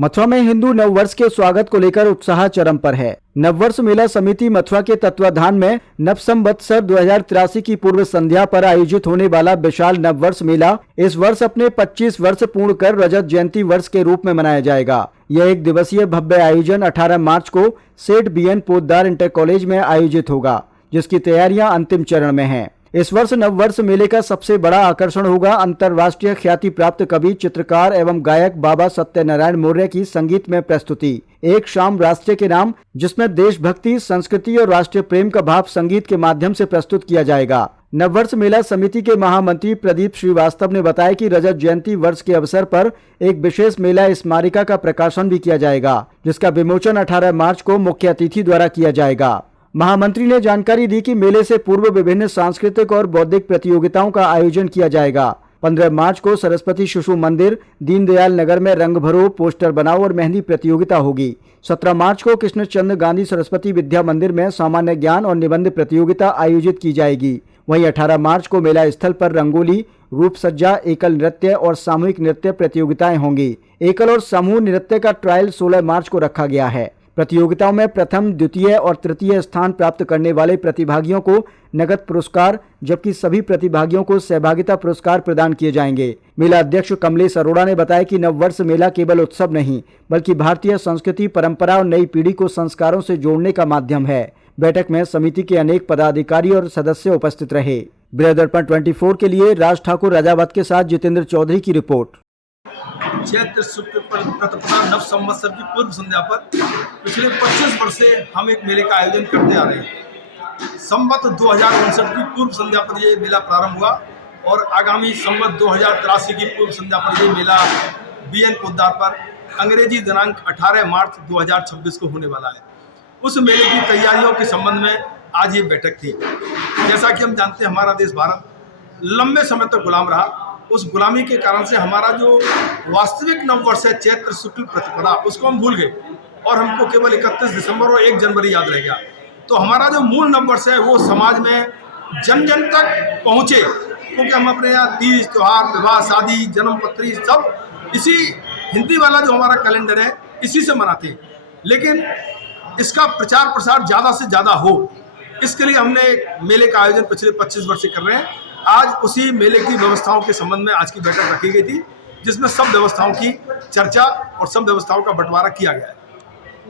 मथुरा में हिंदू नववर्ष के स्वागत को लेकर उत्साह चरम पर है। नववर्ष मेला समिति मथुरा के तत्वाधान में नव संवत्सर 2083 की पूर्व संध्या पर आयोजित होने वाला विशाल नववर्ष मेला इस वर्ष अपने 25 वर्ष पूर्ण कर रजत जयंती वर्ष के रूप में मनाया जाएगा। यह एक दिवसीय भव्य आयोजन 18 मार्च को सेठ BN पोद्दार इंटर कॉलेज में आयोजित होगा, जिसकी तैयारियां अंतिम चरण में हैं। इस वर्ष नववर्ष मेले का सबसे बड़ा आकर्षण होगा अंतर्राष्ट्रीय ख्याति प्राप्त कवि, चित्रकार एवं गायक बाबा सत्यनारायण मौर्य की संगीतमय प्रस्तुति एक शाम राष्ट्र के नाम, जिसमें देशभक्ति, संस्कृति और राष्ट्रीय प्रेम का भाव संगीत के माध्यम से प्रस्तुत किया जाएगा। नववर्ष मेला समिति के महामंत्री प्रदीप श्रीवास्तव ने बताया कि रजत जयंती वर्ष के अवसर पर एक विशेष मेला स्मारिका का प्रकाशन भी किया जाएगा, जिसका विमोचन 18 मार्च को मुख्य अतिथि द्वारा किया जाएगा। महामंत्री ने जानकारी दी कि मेले से पूर्व विभिन्न सांस्कृतिक और बौद्धिक प्रतियोगिताओं का आयोजन किया जाएगा। 15 मार्च को सरस्वती शिशु मंदिर दीनदयाल नगर में रंग भरो, पोस्टर बनाओ और मेहंदी प्रतियोगिता होगी। 17 मार्च को कृष्णचंद्र गांधी सरस्वती विद्या मंदिर में सामान्य ज्ञान और निबंध प्रतियोगिता आयोजित की जाएगी। वहीं 18 मार्च को मेला स्थल पर रंगोली, रूप सज्जा, एकल नृत्य और सामूहिक नृत्य प्रतियोगिताएं होंगी। एकल और समूह नृत्य का ट्रायल 16 मार्च को रखा गया है। प्रतियोगिताओं में प्रथम, द्वितीय और तृतीय स्थान प्राप्त करने वाले प्रतिभागियों को नगद पुरस्कार, जबकि सभी प्रतिभागियों को सहभागिता पुरस्कार प्रदान किए जाएंगे। मेला अध्यक्ष कमलेश अरोड़ा ने बताया कि नववर्ष मेला केवल उत्सव नहीं, बल्कि भारतीय संस्कृति, परंपरा और नई पीढ़ी को संस्कारों से जोड़ने का माध्यम है। बैठक में समिति के अनेक पदाधिकारी और सदस्य उपस्थित रहे। बृहदर्पण 24 के लिए राज ठाकुर राजावत के साथ जितेंद्र चौधरी की रिपोर्ट। चैत्र शुक्ल प्रतिपदा नव संवत्सर की पूर्व संध्या पर पिछले 25 वर्ष से हम एक मेले का आयोजन करते आ रहे हैं। संवत 2059 की पूर्व संध्या पर यह मेला प्रारंभ हुआ और आगामी संवत 2083 की पूर्व संध्या पर यह मेला BN पोद्दार पर अंग्रेजी दिनांक 18 मार्च 2026 को होने वाला है। उस मेले की तैयारियों के संबंध में आज ये बैठक थी। जैसा कि हम जानते हैं, हमारा देश भारत लंबे समय तक गुलाम रहा। उस गुलामी के कारण से हमारा जो वास्तविक नववर्ष है चैत्र शुक्ल प्रतिपदा, उसको हम भूल गए और हमको केवल 31 दिसंबर और 1 जनवरी याद रह गया। तो हमारा जो मूल नववर्ष है वो समाज में जन जन तक पहुँचे, क्योंकि हम अपने यहाँ तीज, त्योहार, विवाह, शादी, जन्मपत्री सब इसी हिंदी वाला जो हमारा कैलेंडर है इसी से मनाते हैं। लेकिन इसका प्रचार प्रसार ज़्यादा से ज़्यादा हो, इसके लिए हमने मेले का आयोजन पिछले 25 वर्ष से कर रहे हैं। आज उसी मेले की व्यवस्थाओं के संबंध में आज की बैठक रखी गई थी, जिसमें सब व्यवस्थाओं की चर्चा और सब व्यवस्थाओं का बंटवारा किया गया है।